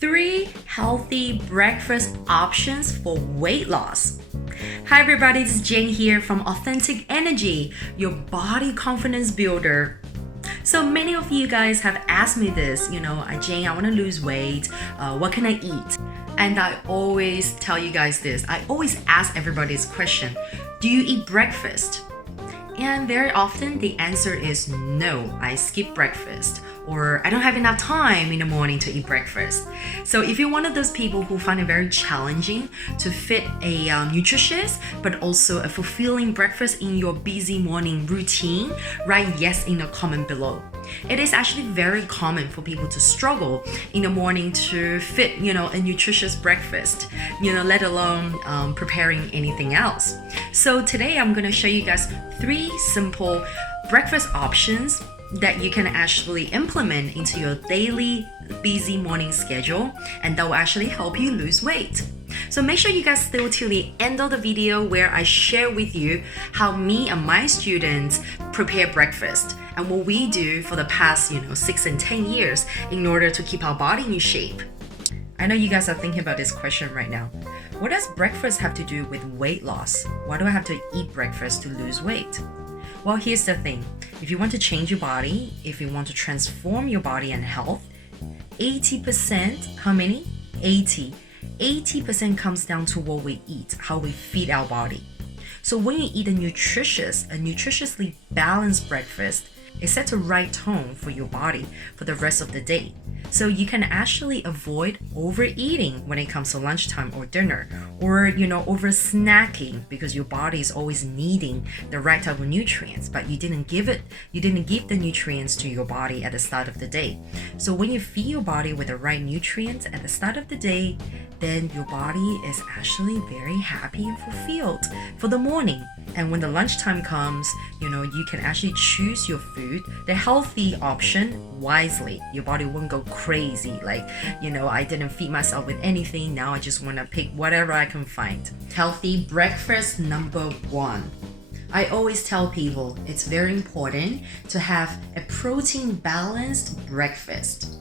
3 healthy breakfast options for weight loss. Hi everybody, this is Jane here from Authentic Energy, your body confidence builder. So many of you guys have asked me this, Jane, I want to lose weight. What can I eat? And I always tell you guys this. I always ask everybody this question. Do you eat breakfast? And very often the answer is no, I skip breakfast, or I don't have enough time in the morning to eat breakfast. So if you're one of those people who find it very challenging to fit a nutritious but also a fulfilling breakfast in your busy morning routine, write yes in the comment below. It is actually very common for people to struggle in the morning to fit, a nutritious breakfast, let alone preparing anything else. So today I'm going to show you guys 3 simple breakfast options that you can actually implement into your daily busy morning schedule, and that will actually help you lose weight. So make sure you guys stay till the end of the video where I share with you how me and my students prepare breakfast and what we do for the past 6 and 10 years in order to keep our body in shape. I know you guys are thinking about this question right now. What does breakfast have to do with weight loss? Why do I have to eat breakfast to lose weight? Well, here's the thing. If you want to change your body, if you want to transform your body and health, 80%, how many? 80% comes down to what we eat, how we feed our body. So when you eat a nutritiously balanced breakfast, it sets a right tone for your body for the rest of the day. So you can actually avoid overeating when it comes to lunchtime or dinner, or over snacking because your body is always needing the right type of nutrients, but you didn't give the nutrients to your body at the start of the day. So when you feed your body with the right nutrients at the start of the day, then your body is actually very happy and fulfilled for the morning. And when the lunchtime comes, you can actually choose your food, the healthy option, wisely. Your body won't go crazy like, I didn't feed myself with anything, now I just want to pick whatever I can find. Healthy breakfast number 1. I always tell people it's very important to have a protein balanced breakfast.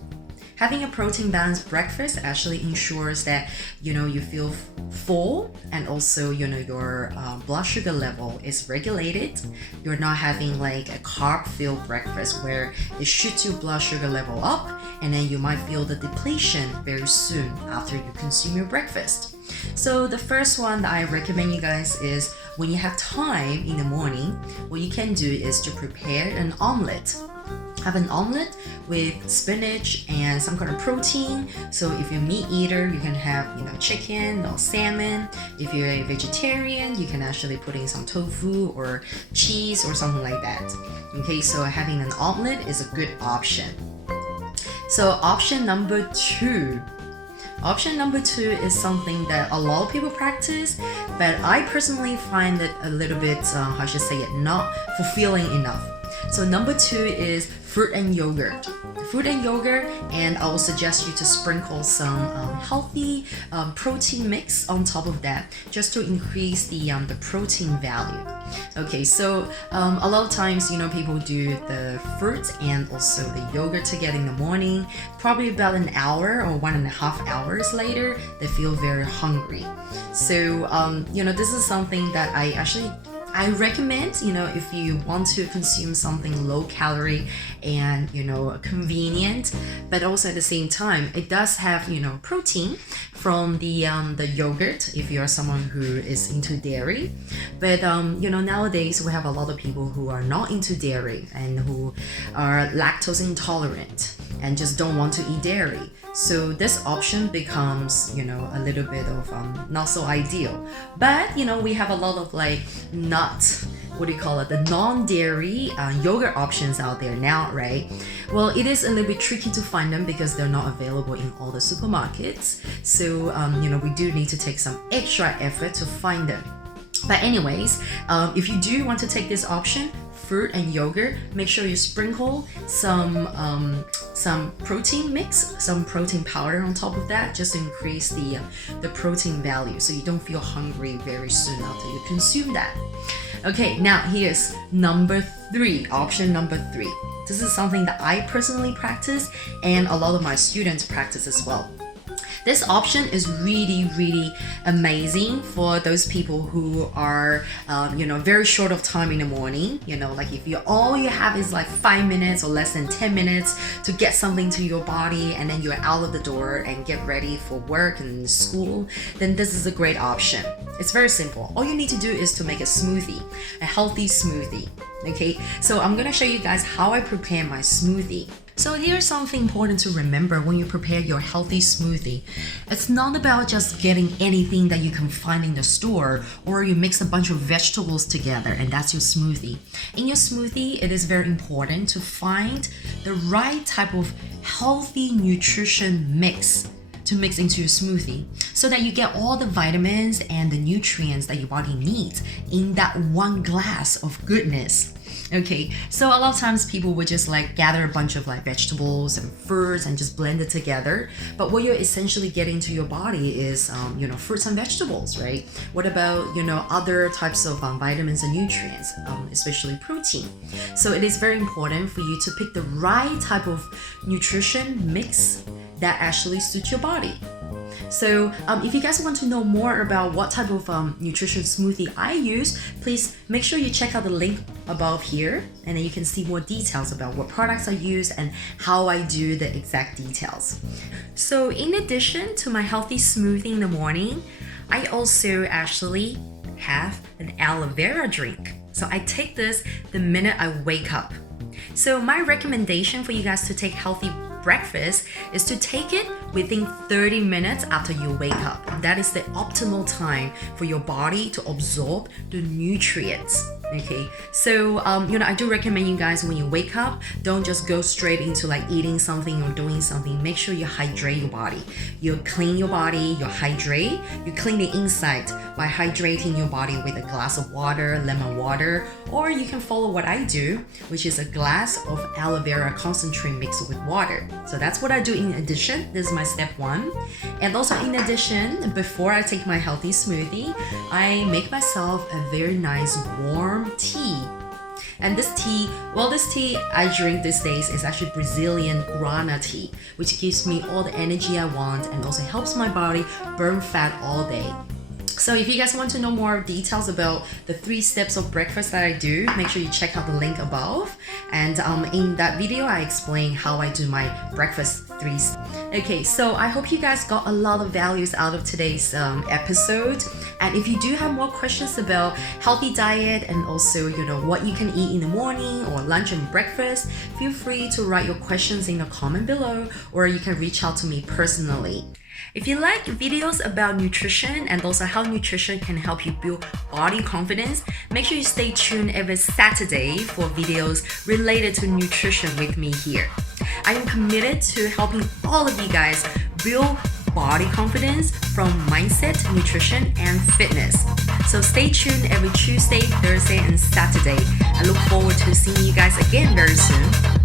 Having a protein balanced breakfast actually ensures that you feel full, and also your blood sugar level is regulated. You're not having like a carb filled breakfast where it shoots your blood sugar level up, and then you might feel the depletion very soon after you consume your breakfast. So the first one that I recommend you guys is when you have time in the morning, what you can do is to prepare an omelet. Have an omelet with spinach and some kind of protein. So if you're a meat eater, you can have chicken or salmon. If you're a vegetarian, you can actually put in some tofu or cheese or something like that. Okay, so having an omelet is a good option. So option number 2 is something that a lot of people practice, but I personally find it a little bit, not fulfilling enough. So number 2 is fruit and yogurt. And I will suggest you to sprinkle some healthy protein mix on top of that, just to increase the protein value. Okay, so a lot of times, people do the fruit and also the yogurt together in the morning. Probably about an hour or 1.5 hours later, they feel very hungry. So, this is something that I recommend, if you want to consume something low calorie and, convenient, but also at the same time, it does have, protein from the yogurt if you're someone who is into dairy. But, nowadays we have a lot of people who are not into dairy and who are lactose intolerant and just don't want to eat dairy. So this option becomes, a little bit of not so ideal. But, we have a lot of the non-dairy yogurt options out there now, right? Well, it is a little bit tricky to find them because they're not available in all the supermarkets. So, we do need to take some extra effort to find them. But anyways, if you do want to take this option, fruit and yogurt, make sure you sprinkle some protein mix, some protein powder on top of that, just to increase the protein value so you don't feel hungry very soon after you consume that. Okay, now here's option number 3. This is something that I personally practice and a lot of my students practice as well. This option is really amazing for those people who are, very short of time in the morning. Like if all you have is like 5 minutes or less than 10 minutes to get something to your body, and then you're out of the door and get ready for work and school, then this is a great option. It's very simple. All you need to do is to make a smoothie, a healthy smoothie. Okay, so I'm gonna show you guys how I prepare my smoothie. So here's something important to remember when you prepare your healthy smoothie. It's not about just getting anything that you can find in the store, or you mix a bunch of vegetables together and that's your smoothie. In your smoothie, it is very important to find the right type of healthy nutrition mix to mix into your smoothie so that you get all the vitamins and the nutrients that your body needs in that one glass of goodness. Okay, so a lot of times people would just like gather a bunch of like vegetables and fruits and just blend it together. But what you're essentially getting to your body is, fruits and vegetables, right? What about, other types of vitamins and nutrients, especially protein. So it is very important for you to pick the right type of nutrition mix that actually suits your body. So if you guys want to know more about what type of nutrition smoothie I use, please make sure you check out the link above here, and then you can see more details about what products I use and how I do the exact details. So in addition to my healthy smoothie in the morning, I also actually have an aloe vera drink. So I take this the minute I wake up. So my recommendation for you guys to take healthy breakfast is to take it within 30 minutes after you wake up. That is the optimal time for your body to absorb the nutrients. Okay, so I do recommend you guys, when you wake up, don't just go straight into like eating something or doing something. Make sure you hydrate your body. You clean your body, you hydrate, you clean the inside by hydrating your body with a glass of water, lemon water, or you can follow what I do, which is a glass of aloe vera concentrate mixed with water. So that's what I do in addition. This is my step 1. And also in addition, before I take my healthy smoothie, I make myself a very nice warm tea. And this tea I drink these days is actually Brazilian guarana tea, which gives me all the energy I want and also helps my body burn fat all day. So if you guys want to know more details about the 3 steps of breakfast that I do, make sure you check out the link above. And in that video, I explain how I do my breakfast 3 steps. Okay, so I hope you guys got a lot of values out of today's episode. And if you do have more questions about healthy diet and also, what you can eat in the morning or lunch and breakfast, feel free to write your questions in the comment below, or you can reach out to me personally. If you like videos about nutrition and also how nutrition can help you build body confidence, make sure you stay tuned every Saturday for videos related to nutrition with me here. I am committed to helping all of you guys build body confidence from mindset, nutrition, and fitness. So stay tuned every Tuesday, Thursday, and Saturday. I look forward to seeing you guys again very soon.